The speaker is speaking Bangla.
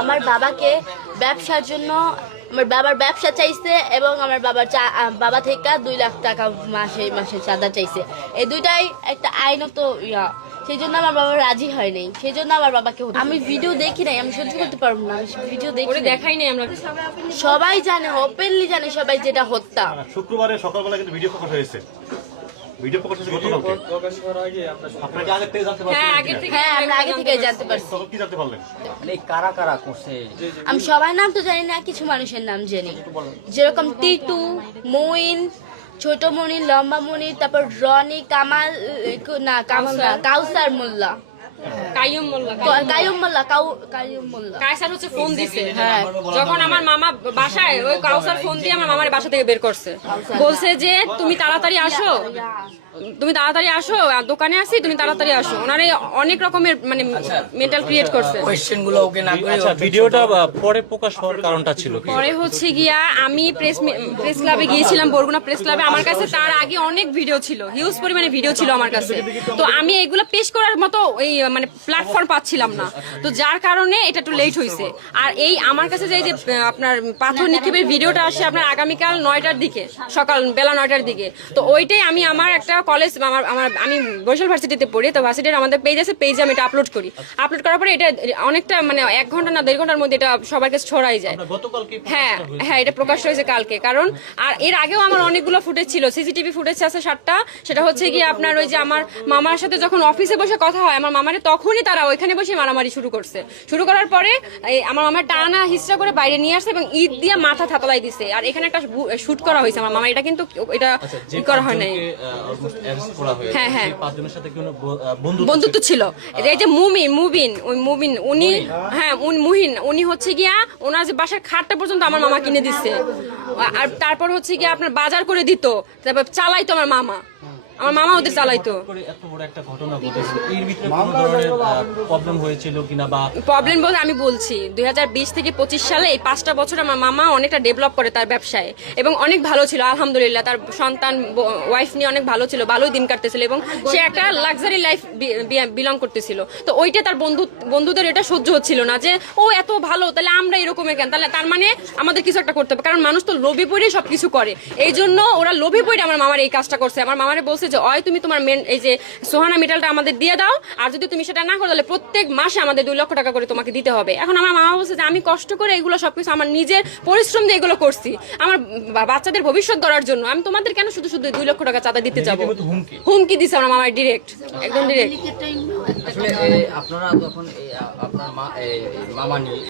আমার বাবাকে ব্যবসার জন্য আমার বাবার ব্যবসা চাইছে এবং আমার বাবা থেকে 2 লাখ টাকা মাসে মাসে চাঁদা চাইছে। এই দুইটাই একটা আইনত সেই জন্য আমার বাবা রাজি হয় নাই, সেই জন্য আমার বাবাকে আমি ভিডিও দেখি নাই, আমি সহ্য করতে পারবো না, আমি ভিডিও দেখাই নাই। আমরা সবাই জানে, ওপেনলি জানে সবাই যেটা হত্যা। শুক্রবারে সকালবেলা কিন্তু ভিডিও প্রকাশ হয়েছে। ভিডিও প্রকাশ হয়েছে গতকালকে। আপনারা কি আগে থেকে জানতে পারছেন? হ্যাঁ, আমরা আগে থেকে জানতে পারছি। তখন কি জানতে পারলেন? মানে কারা কারা করছে? আমি সবার নাম তো জানি না, কিছু মানুষের নাম জানি, যেরকম টিটু, মইন, ছোট মনি, লম্বা মনি, তারপর রনি, কামাল না কাউসার মোল্লা, কাইয়ুম মোল্লা, কায়সার হচ্ছে ফোন দিছে। হ্যাঁ, যখন আমার মামা বাসায়, ওই কাউসার ফোন দিয়ে আমার মামার বাসা থেকে বের করছে, বলছে যে তুমি তাড়াতাড়ি আসো, দোকানে আসি, তুমি তাড়াতাড়ি আসো। ওনারে অনেক রকমের মানে মেন্টাল ক্রিয়েট করছে। কোশ্চেন গুলো ওকে না করে আচ্ছা, ভিডিওটা পরে প্রকাশ হওয়ার কারণটা ছিল কি? পরে হচ্ছে গিয়া আমি প্রেস ক্লাবে গিয়েছিলাম, বরগুনা প্রেস ক্লাবে। আমার কাছে তার আগে অনেক ভিডিও ছিল, হিউজ পরিমাণে ভিডিও ছিল আমার কাছে। তো আমি এগুলো পেশ করার মতো এই মানে প্ল্যাটফর্ম পাচ্ছিলাম না, তো যার কারণে এটা একটু লেট হয়েছে। আর এই আমার কাছে যে আপনার পাথর নিক্ষেপের ভিডিওটা আসে আপনার আগামীকাল 9টার দিকে, সকাল বেলা 9টার দিকে। তো ওইটাই আমি আমার একটা কলেজ, আমি বরিশাল ভার্সিটিতে পড়ি, তো ভার্সিটির আমাদের পেজ আছে, পেজে আমি এটা আপলোড করি। আপলোড করার পরে এটা অনেকটা মানে 1 ঘন্টা না 1.5 ঘন্টার মধ্যে এটা সবার কাছে ছড়াই যায়। হ্যাঁ, এটা প্রকাশ হয়েছে কালকে। কারণ আর এর আগেও আমার অনেকগুলো ফুটেজ ছিল, সিসিটিভি ফুটেজ আছে 7টা। সেটা হচ্ছে গিয়ে আপনার ওই যে আমার মামার সাথে যখন অফিসে বসে কথা হয়, আমার মামারে তখনই তারা ওইখানে বসে মারামারি শুরু করার পরে আমার মামার টানা হিস্ট্রা করে বাইরে নিয়ে আসছে এবং ইট দিয়ে মাথা থাতলাই দিছে। আর এখানে একটা শুট করা হয়েছে আমার মামা, এটা কিন্তু এটা করা হয় নাই। হ্যাঁ, বন্ধুত্ব ছিল। এই যে মুবিন উনি, হ্যাঁ মুহিন, উনি হচ্ছে গিয়া ওনার যে বাসার খাটটা পর্যন্ত আমার মামা কিনে দিচ্ছে। আর তারপর হচ্ছে গিয়া আপনার বাজার করে দিত, তারপর চালাইতো আমার মামা ওদের চালাইতো। এত বড় একটা ঘটনা ঘটেছে, এর ভিতরে কোনো ধরনের প্রবলেম হয়েছিল কিনা? বা প্রবলেম বলতে আমি বলছি 2020 থেকে 25 সালে এই 5টা বছর আমার মামা অনেকটা ডেভেলপ করে তার ব্যবসায় এবং অনেক ভালো ছিল আলহামদুলিল্লাহ। তার সন্তান ওয়াইফ নিয়ে অনেক ভালো ছিল, ভালোই দিন কাটতেছিল এবং সে একটা লাক্সারি লাইফ বিলং করতেছিল। তো ওইটা তার বন্ধুদের এটা সহ্য হচ্ছিল না যে ও এত ভালো, তাহলে আমরা এরকমের কেন, তাহলে তার মানে আমাদের কিছু একটা করতে হবে। কারণ মানুষ তো লোভে পড়ে সবকিছু করে, এই জন্য ওরা লোভে পড়ে আমার মামার এই কাজটা করছে। আমার মামারে বলছে যে হয় তুমি তোমার এই যে সোহানা মেটালটা আমাদের দিয়ে দাও, আর যদি তুমি সেটা না করো তাহলে প্রত্যেক মাসে আমাদের 2 লক্ষ টাকা করে তোমাকে দিতে হবে। এখন আমার মামা বলছে যে আমি কষ্ট করে এগুলো সবকিছু আমার নিজের পরিশ্রম দিয়ে এগুলো করছি আমার বাচ্চাদের ভবিষ্যৎ গড়ার জন্য, আমি তোমাদের কেন শুধু 2 লক্ষ টাকা চাঁদা দিতে যাবো। হুমকি দিছে আমার মামার ডিরেক্ট, একদম ডিরেক্ট। আসলে আপনারা যখন আপনার মামা নিয়ে